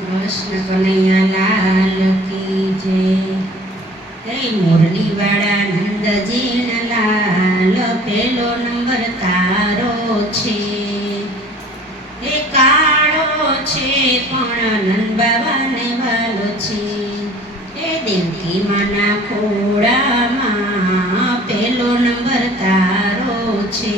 કૃષ્ણ કનૈયા લાલ કી જય। હે મુરલી વાળા નંદજી લાલ પેલો નંબર તારો છે। હે કાળો છે પણ નંદ બાબાને વાલો છે। હે દેવકી માના ખોળામાં પેલો નંબર તારો છે।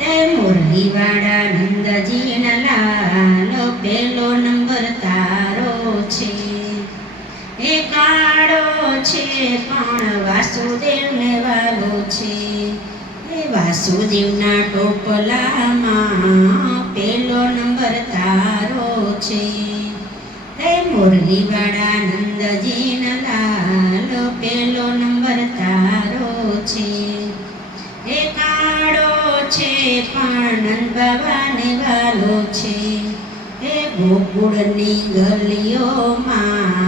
હે મુરલી વાળા નંદજી લાલ પેલો નંબર તારો છે। હે કાળો છે પણ વાસુદેવને વાલો છે। હે વાસુદેવના ટોપલામાં પેલો નંબર તારો છે। હે મુરલી વાળા નંદજી લાલ પેલો નંબર તારો છે। હે કાળો છે પણ નંદ બાબાને વાલો છે। હે ગોકુળની ગલીઓમાં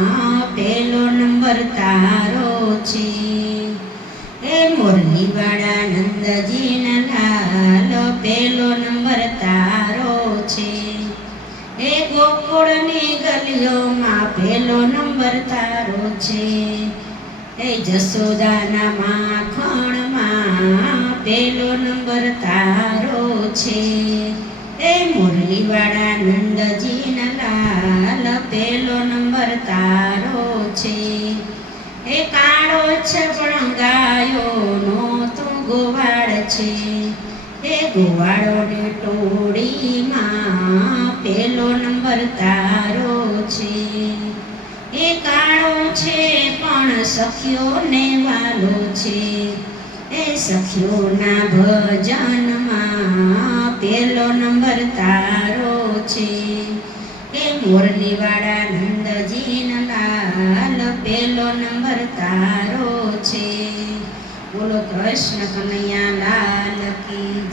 પેલો નંબર તારો છે। હે મુરલી વાળા નંદજી લાલ પેલો નંબર તારો છે। હે ગોકુળની ગલીઓમાં પેલો નંબર તારો છે। હે જશોદાના માખણમાં પેલો નંબર તારો છે। હે મુરલી વાળા નંદજી લાલ પેલો નંબર તારો છે। હે કાળો છે પણ ગાયોનો તું ગોવાળ છે। હે ગોવાળોની ટોળીમાં પેલો નંબર તારો છે। હે કાળો છે પણ સખીઓને વાલો છે। હે સખીઓના ભજનમાં પેલો નંબર તારો છે। હે મુરલી વાળા નંદજી લાલ પેલો નંબર તારો છે। બોલો કૃષ્ણ કનૈયા લાલ કી